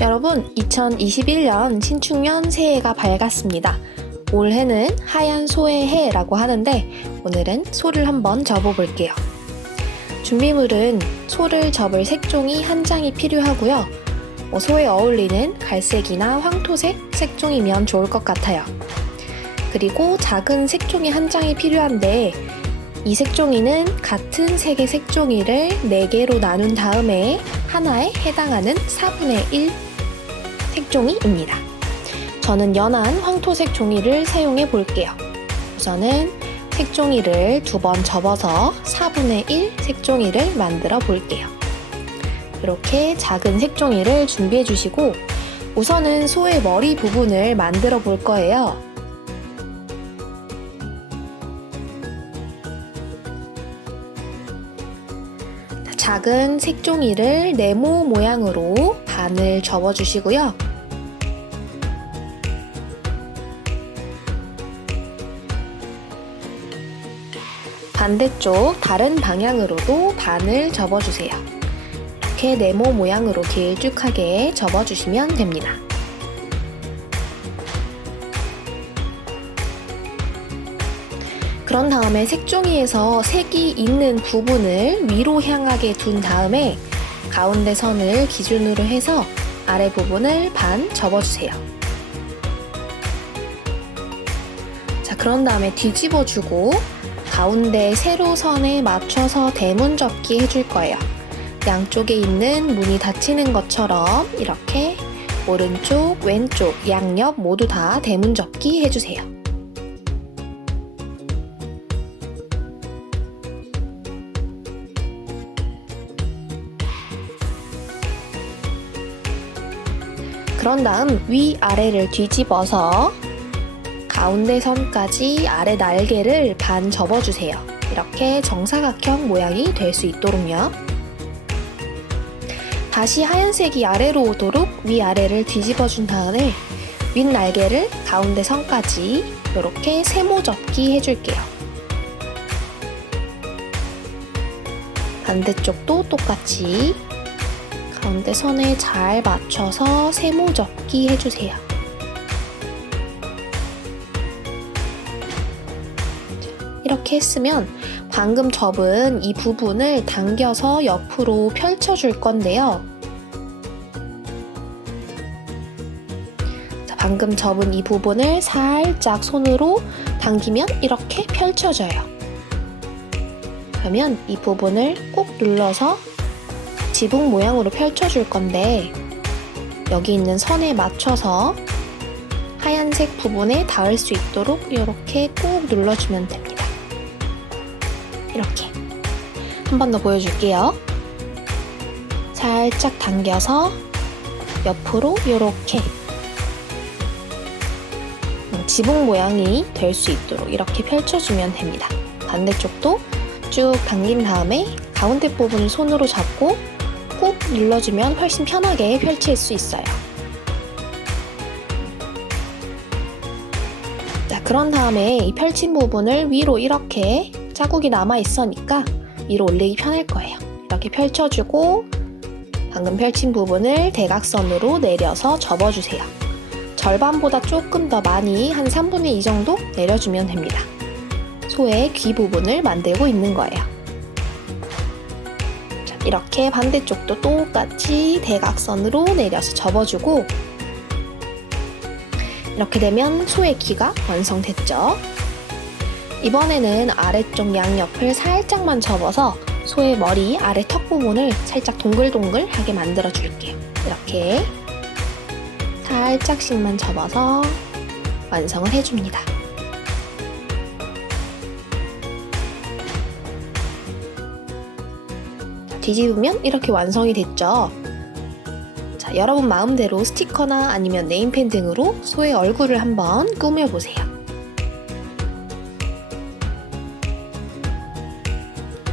여러분, 2021년 신축년 새해가 밝았습니다. 올해는 하얀 소의 해라고 하는데 오늘은 소를 한번 접어볼게요. 준비물은 소를 접을 색종이 한 장이 필요하고요. 소에 어울리는 갈색이나 황토색 색종이면 좋을 것 같아요. 그리고 작은 색종이 한 장이 필요한데 이 색종이는 같은 색의 색종이를 4개로 나눈 다음에 하나에 해당하는 4분의 1 색종이입니다. 저는 연한 황토색 종이를 사용해 볼게요. 우선은 색종이를 2번 접어서 4분의 1 색종이를 만들어 볼게요. 이렇게 작은 색종이를 준비해 주시고 우선은 소의 머리 부분을 만들어 볼 거예요. 작은 색종이를 네모 모양으로 반을 접어 주시고요. 반대쪽 다른 방향으로도 반을 접어 주세요. 이렇게 네모 모양으로 길쭉하게 접어 주시면 됩니다. 그런 다음에 색종이에서 색이 있는 부분을 위로 향하게 둔 다음에 가운데 선을 기준으로 해서 아래 부분을 반 접어주세요. 자, 그런 다음에 뒤집어주고 가운데 세로선에 맞춰서 대문 접기 해줄 거예요. 양쪽에 있는 문이 닫히는 것처럼 이렇게 오른쪽, 왼쪽, 양옆 모두 다 대문 접기 해주세요. 그런 다음 위아래를 뒤집어서 가운데 선까지 아래 날개를 반 접어주세요. 이렇게 정사각형 모양이 될 수 있도록요. 다시 하얀색이 아래로 오도록 위아래를 뒤집어준 다음에 윗날개를 가운데 선까지 이렇게 세모 접기 해줄게요. 반대쪽도 똑같이 가운데 선에 잘 맞춰서 세모 접기 해주세요. 이렇게 했으면 방금 접은 이 부분을 당겨서 옆으로 펼쳐줄 건데요. 자, 방금 접은 이 부분을 살짝 손으로 당기면 이렇게 펼쳐져요. 그러면 이 부분을 꾹 눌러서 지붕 모양으로 펼쳐줄 건데 여기 있는 선에 맞춰서 하얀색 부분에 닿을 수 있도록 이렇게 꾹 눌러주면 됩니다. 이렇게 한 번 더 보여줄게요. 살짝 당겨서 옆으로 이렇게 지붕 모양이 될 수 있도록 이렇게 펼쳐주면 됩니다. 반대쪽도 쭉 당긴 다음에 가운데 부분을 손으로 잡고 꾹 눌러주면 훨씬 편하게 펼칠 수 있어요. 자, 그런 다음에 이 펼친 부분을 위로 이렇게 자국이 남아있으니까 위로 올리기 편할 거예요. 이렇게 펼쳐주고 방금 펼친 부분을 대각선으로 내려서 접어주세요. 절반보다 조금 더 많이 한 3분의 2 정도 내려주면 됩니다. 소의 귀 부분을 만들고 있는 거예요. 이렇게 반대쪽도 똑같이 대각선으로 내려서 접어주고 이렇게 되면 소의 귀가 완성됐죠. 이번에는 아래쪽 양옆을 살짝만 접어서 소의 머리 아래 턱 부분을 살짝 동글동글하게 만들어 줄게요. 이렇게 살짝씩만 접어서 완성을 해줍니다. 뒤집으면 이렇게 완성이 됐죠. 자, 여러분 마음대로 스티커나 아니면 네임펜 등으로 소의 얼굴을 한번 꾸며보세요.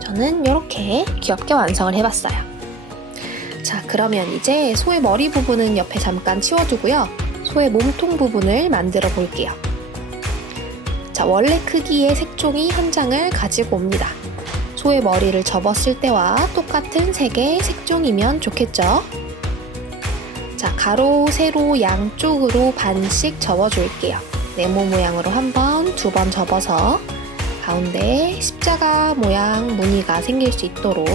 저는 이렇게 귀엽게 완성을 해봤어요. 자, 그러면 이제 소의 머리 부분은 옆에 잠깐 치워두고요. 소의 몸통 부분을 만들어 볼게요. 자, 원래 크기의 색종이 한 장을 가지고 옵니다. 소의 머리를 접었을 때와 똑같은 색의 색종이면 좋겠죠? 자, 가로, 세로 양쪽으로 반씩 접어줄게요. 네모 모양으로 한 번, 두 번 접어서 가운데 십자가 모양 무늬가 생길 수 있도록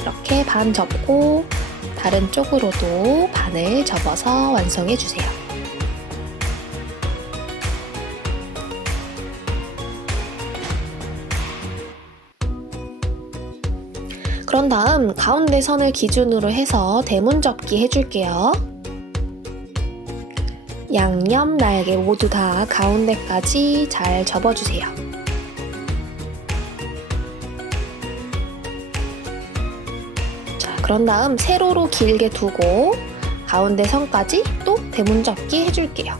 이렇게 반 접고 다른 쪽으로도 반을 접어서 완성해 주세요. 그런 다음 가운데 선을 기준으로 해서 대문 접기 해줄게요. 양옆 날개 모두 다 가운데까지 잘 접어주세요. 자, 그런 다음 세로로 길게 두고 가운데 선까지 또 대문 접기 해줄게요.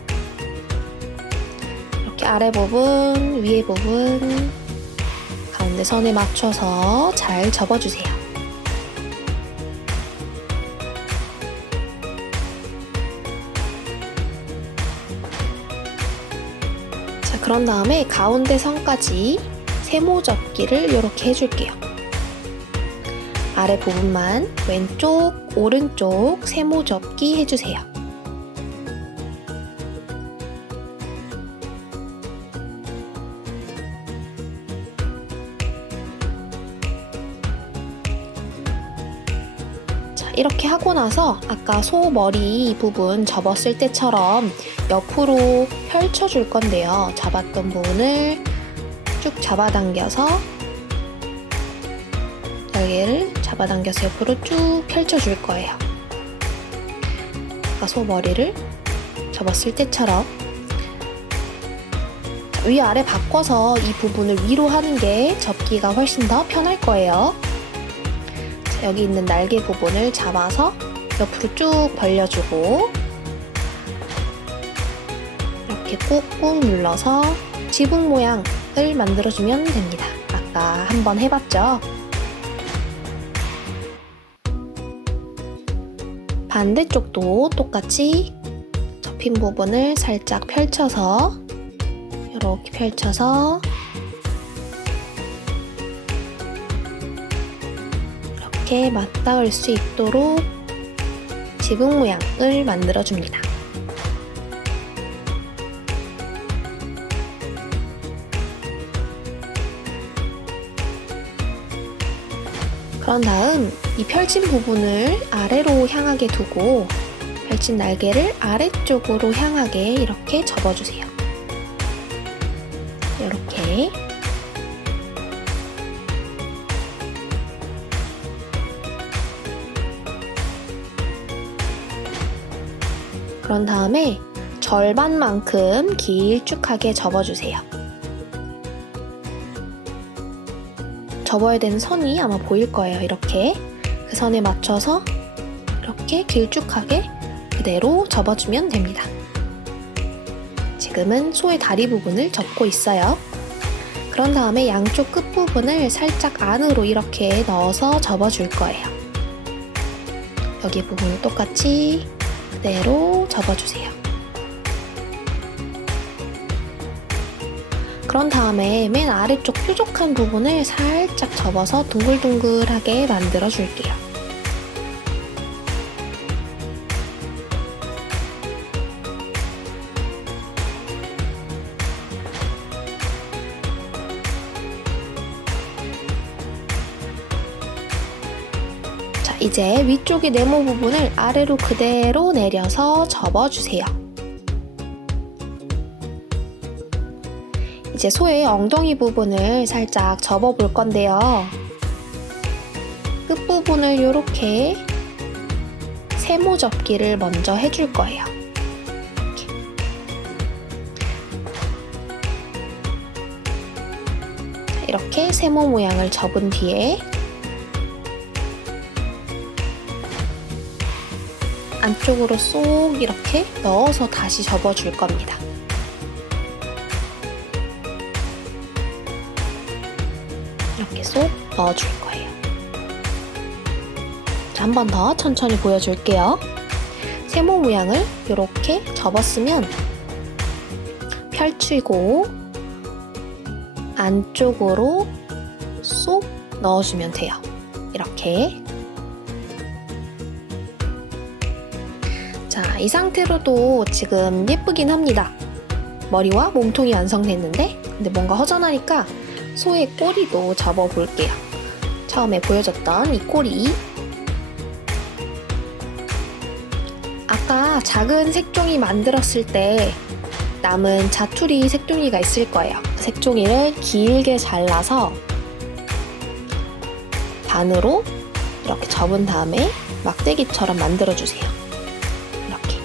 이렇게 아래 부분, 위에 부분 가운데 선에 맞춰서 잘 접어주세요. 그런 다음에 가운데 선까지 세모 접기를 이렇게 해줄게요. 아래 부분만 왼쪽, 오른쪽 세모 접기 해주세요. 자, 이렇게 하고 나서 아까 소 머리 부분 접었을 때처럼 옆으로 펼쳐줄 건데요. 잡았던 부분을 쭉 잡아당겨서 날개를 잡아당겨서 옆으로 쭉 펼쳐줄 거예요. 아까 소 머리를 접었을 때처럼 위아래 바꿔서 이 부분을 위로 하는 게 접기가 훨씬 더 편할 거예요. 자, 여기 있는 날개 부분을 잡아서 옆으로 쭉 벌려주고 이렇게 꾹꾹 눌러서 지붕 모양을 만들어주면 됩니다. 아까 한번 해봤죠? 반대쪽도 똑같이 접힌 부분을 살짝 펼쳐서 이렇게 펼쳐서 이렇게 맞닿을 수 있도록 지붕 모양을 만들어줍니다. 그런 다음 이 펼친 부분을 아래로 향하게 두고 펼친 날개를 아래쪽으로 향하게 이렇게 접어주세요. 이렇게 그런 다음에 절반만큼 길쭉하게 접어주세요. 접어야 되는 선이 아마 보일 거예요. 이렇게 그 선에 맞춰서 이렇게 길쭉하게 그대로 접어주면 됩니다. 지금은 소의 다리 부분을 접고 있어요. 그런 다음에 양쪽 끝부분을 살짝 안으로 이렇게 넣어서 접어줄 거예요. 여기 부분을 똑같이 그대로 접어주세요. 그런 다음에 맨 아래쪽 뾰족한 부분을 살짝 접어서 둥글둥글하게 만들어 줄게요. 자, 이제 위쪽의 네모 부분을 아래로 그대로 내려서 접어주세요. 이제 소의 엉덩이 부분을 살짝 접어볼 건데요. 끝부분을 이렇게 세모 접기를 먼저 해줄 거예요. 이렇게 세모 모양을 접은 뒤에 안쪽으로 쏙 이렇게 넣어서 다시 접어줄 겁니다. 이렇게 쏙 넣어줄 거예요. 자, 한 번 더 천천히 보여줄게요. 세모 모양을 이렇게 접었으면 펼치고 안쪽으로 쏙 넣어주면 돼요. 이렇게. 자, 이 상태로도 지금 예쁘긴 합니다. 머리와 몸통이 완성됐는데, 근데 뭔가 허전하니까 소의 꼬리도 접어볼게요. 처음에 보여줬던 이 꼬리. 아까 작은 색종이 만들었을 때 남은 자투리 색종이가 있을 거예요. 색종이를 길게 잘라서 반으로 이렇게 접은 다음에 막대기처럼 만들어주세요. 이렇게.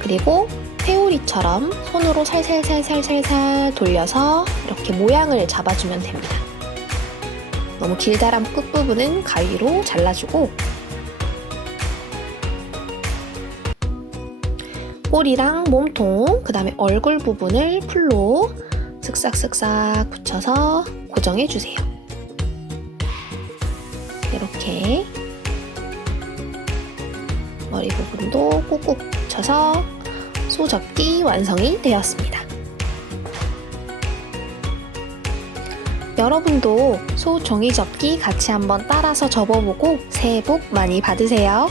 그리고 회오리처럼 손으로 살살살살살살 돌려서 이렇게 모양을 잡아주면 됩니다. 너무 길다란 끝부분은 가위로 잘라주고, 꼬리랑 몸통, 그 다음에 얼굴 부분을 풀로 쓱싹쓱싹 붙여서 고정해주세요. 이렇게 머리 부분도 꾹꾹 붙여서 소 접기 완성이 되었습니다. 여러분도 소 종이 접기 같이 한번 따라서 접어보고 새해 복 많이 받으세요.